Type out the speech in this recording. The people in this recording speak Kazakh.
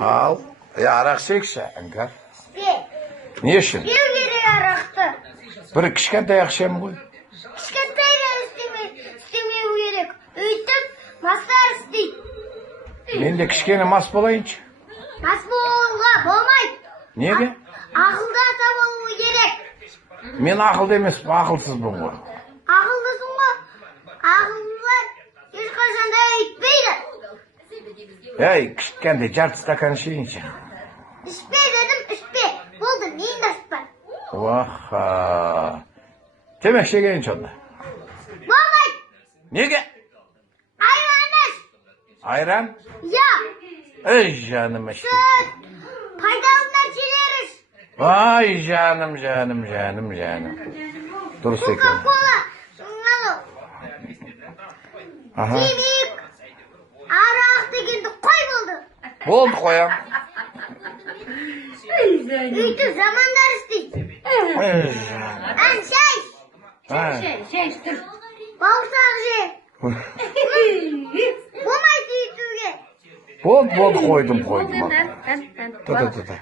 Al. Aрақ ішейікші, іңкәр. Не үшін? Еу керек арақты. Бір кішкентай ақ ішемін ғой. Кішкентай да істемеу керек. Өйтіп, мастар істейді. Мен де кішкене мас болайыншы. Мас болуға болмайды. Неге? Ақылды ата болуы керек. Мен ақылды емеспін, ақылсызбын ғой. Ақылдысың ғой. Ақылдылар ешқашан да өйтпейді. Ей, кішкентай жарты стакан ішейінші. Ішпе дедім, ішпе. Болды, мен аспа. Уаха. Темек шегейінші онда. Болмайды. Неге? Айран іш. Айран? Я. Ей, жаным ішті. Сүт. Пайдалы нәрселер іш. Ай, жаным. Дұрыс екен. Кока-кола. Алу. Аха. Темек. Арақ дегенді қой болды. Болды қоям. Өйтіп замандар істейді. Ей, жаным. Шай. Бауырсақ же. Болмайды үйтуге. Болды, қойдым. Тән. Та.